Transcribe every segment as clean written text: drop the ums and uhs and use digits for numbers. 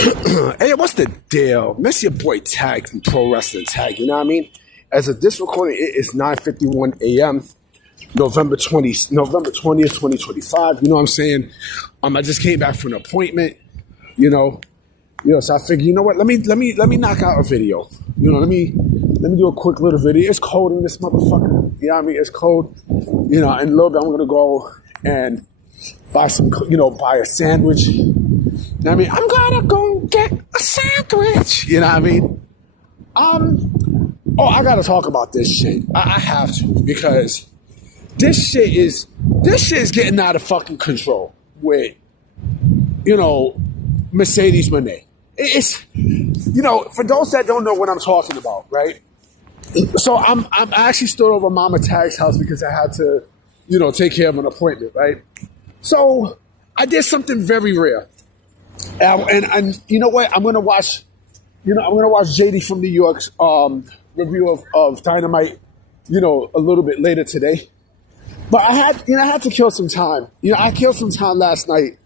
Hey, what's the deal? Miss your boy Tag from Pro Wrestling Tag, you know what I mean? As of this recording, it is 9:51 a.m., November 20th, 2025. You know what I'm saying? I just came back from an appointment, so I figured, you know what, let me knock out a video. Let me do a quick little video. It's cold in this motherfucker. You know what I mean? It's cold. In a little bit I'm gonna go and buy a sandwich. I mean, I'm gonna go get a sandwich. You know what I mean? I gotta talk about this shit. I have to, because this shit is getting out of fucking control with, Mercedes Moné. It's, for those that don't know what I'm talking about, right? So I actually stood over Mama Tag's house because I had to, take care of an appointment, right? So I did something very rare. And you know what? I'm gonna watch JD from New York's review of Dynamite, a little bit later today. But I had to kill some time. I killed some time last night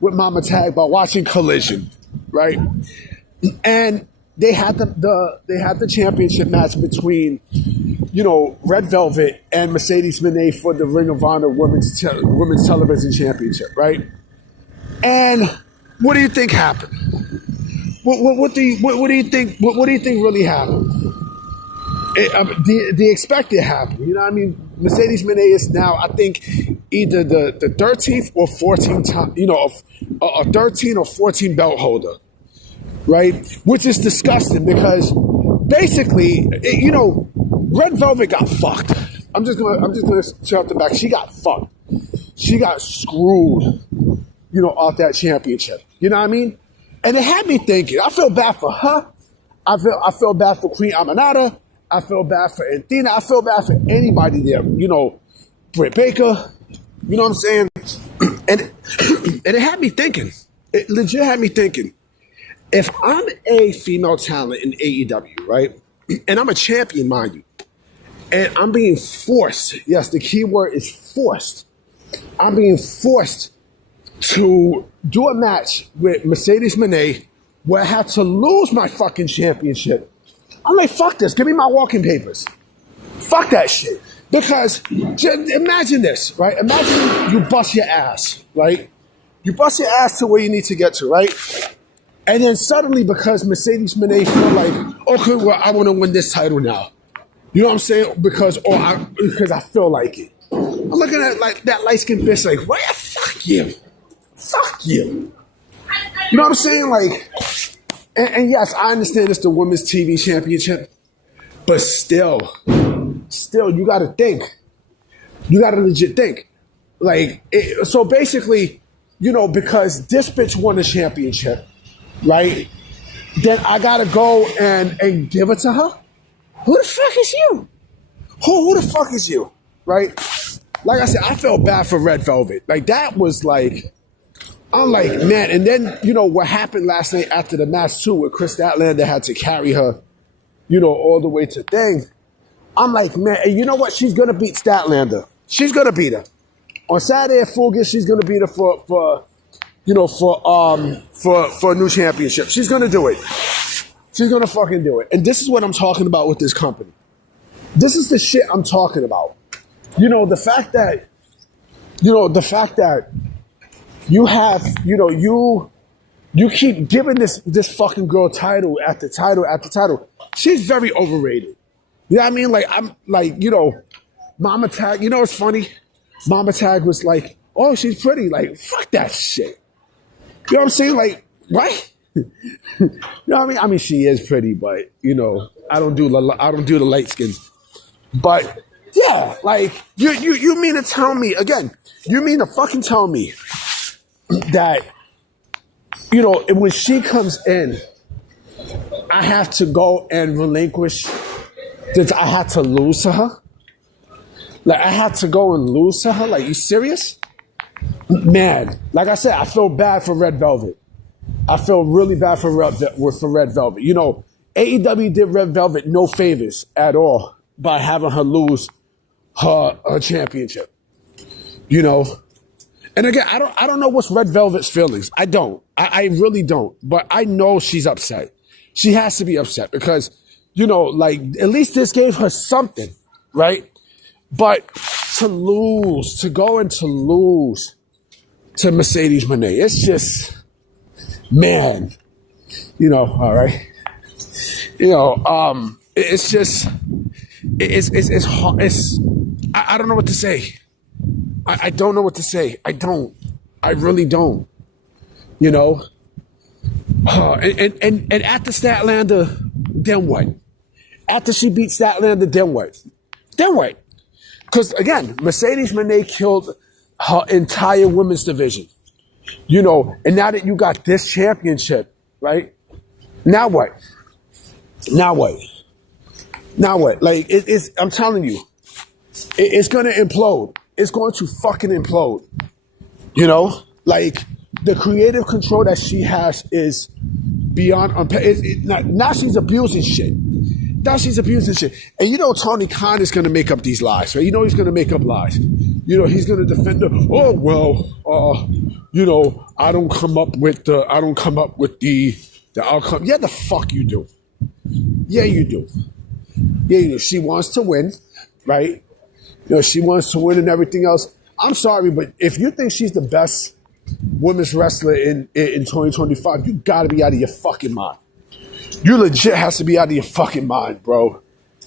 with Mama Tag by watching Collision, right? And they had the championship match between, Red Velvet and Mercedes Moné for the Ring of Honor Women's Television Championship, right? And what do you think happened? What do you think really happened? The expected happened. You know what I mean? Mercedes Moné is now, I think, either the 13th or 14th time, a 13 or 14 belt holder, right? Which is disgusting because basically, Red Velvet got fucked. I'm just gonna shout the back. She got fucked. She got screwed, off that championship. You know what I mean? And it had me thinking. I feel bad for her. I feel bad for Queen Aminata. I feel bad for Athena. I feel bad for anybody there. Britt Baker. You know what I'm saying? And it had me thinking. It legit had me thinking. If I'm a female talent in AEW, right? And I'm a champion, mind you. And I'm being forced. Yes, the key word is forced. I'm being forced to do a match with Mercedes Moné where I had to lose my fucking championship. I'm like, fuck this. Give me my walking papers. Fuck that shit. Because imagine this, right? Imagine you bust your ass, right? You bust your ass to where you need to get to, right? And then suddenly, because Mercedes Moné feel like, okay, well, I want to win this title now. You know what I'm saying? Because I feel like it. I'm looking at like that light-skinned bitch like, well, fuck you. Fuck you. You know what I'm saying? Like, and yes, I understand it's the women's TV championship, but still, you got to think. You got to legit think. Like, so basically, because this bitch won the championship, right? Then I got to go and give it to her? Who the fuck is you? Who the fuck is you? Right? Like I said, I felt bad for Red Velvet. Like, that was like, I'm like, man. And then, what happened last night after the match, too, where Chris Statlander had to carry her, all the way to thing. I'm like, man, and you know what? She's going to beat Statlander. She's going to beat her. On Saturday at Fulgus, she's going to beat her for a new championship. She's going to do it. She's going to fucking do it. And this is what I'm talking about with this company. This is the shit I'm talking about. The fact that you have, you keep giving this fucking girl title after title after title. She's very overrated. You know what I mean? Like, I'm like, Mama Tag, it's funny. Mama Tag was like, oh, she's pretty. Like, fuck that shit. You know what I'm saying? Like, what? You know what I mean? I mean, she is pretty, but, I don't do the light skin. But yeah, like, you mean to tell me, again, you mean to fucking tell me that, when she comes in, I have to go and relinquish, that I had to lose to her? Like, I had to go and lose to her? Like, you serious? Man, like I said, I feel bad for Red Velvet. I feel really bad for Red Velvet. AEW did Red Velvet no favors at all by having her lose her championship. And again, I don't know what's Red Velvet's feelings. I don't. I really don't. But I know she's upset. She has to be upset because, like, at least this gave her something, right? But to go and to lose to Mercedes Moné, it's just, man, all right. It's just, it's hard. I don't know what to say. I don't know what to say. I don't. I really don't. And after Statlander, then what? After she beat Statlander, then what? Then what? Because again, Mercedes Moné killed her entire women's division. And now that you got this championship, right? Now what? Now what? Now what? Like I'm telling you, it's gonna implode. It's going to fucking implode. Like the creative control that she has is beyond. Now she's abusing shit. Now she's abusing shit. And Tony Khan is going to make up these lies, right? He's going to make up lies. He's going to defend her. Oh well, I don't come up with the outcome. Yeah, the fuck you do. Yeah, you do. Yeah, you do. She wants to win, right? She wants to win and everything else. I'm sorry, but if you think she's the best women's wrestler in 2025, you got to be out of your fucking mind. You legit has to be out of your fucking mind, bro.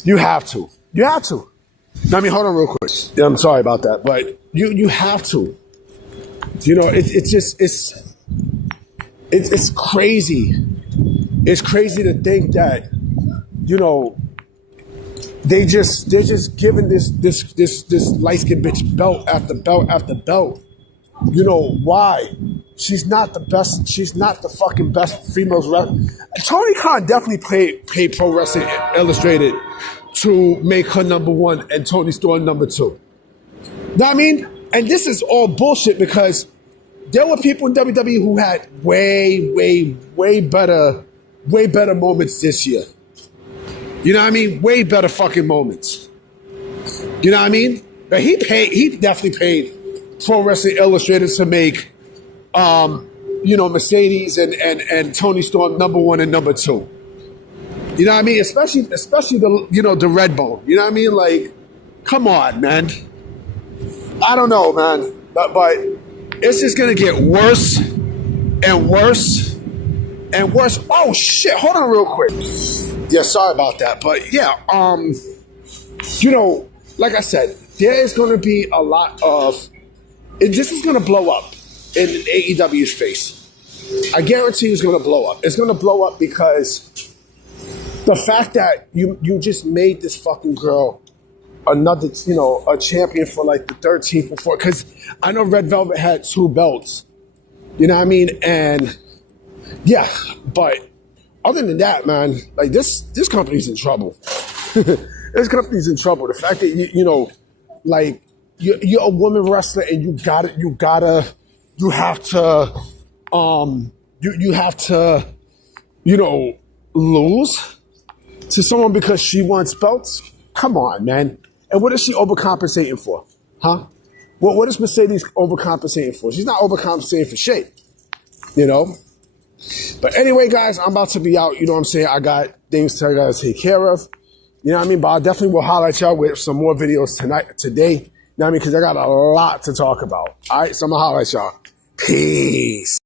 You have to. You have to. I mean, hold on real quick. Yeah, I'm sorry about that, but you have to. It's crazy. It's crazy to think that, they're just giving this light-skinned bitch belt after belt after belt. Why? She's not the best. She's not the fucking best female wrestler. Tony Khan definitely paid Pro Wrestling Illustrated to make her number one and Tony Storm number two. Know what I mean? And this is all bullshit because there were people in WWE who had way better moments this year. You know what I mean? Way better fucking moments. You know what I mean? But he definitely paid Pro Wrestling Illustrated to make, Mercedes and Tony Storm number one and number two. You know what I mean? Especially the Red Bone. You know what I mean? Like, come on, man. I don't know, man. But it's just going to get worse and worse and worse. Oh, shit. Hold on real quick. Yeah, sorry about that. But yeah, like I said, there is going to be a lot of, this is going to blow up in AEW's face. I guarantee it's going to blow up. It's going to blow up because the fact that you just made this fucking girl another, a champion for like the 13th or 14th. Because I know Red Velvet had 2 belts. You know what I mean? And yeah, but other than that, man, like this company's in trouble. This company's in trouble. The fact that like you're a woman wrestler and you have to lose to someone because she wants belts. Come on, man. And what is she overcompensating for? Huh? What is Mercedes overcompensating for? She's not overcompensating for shit. But anyway, guys, I'm about to be out. You know what I'm saying? I got things I got to take care of. You know what I mean? But I definitely will highlight y'all with some more videos today. You know what I mean? Because I got a lot to talk about. All right? So I'm going to highlight y'all. Peace.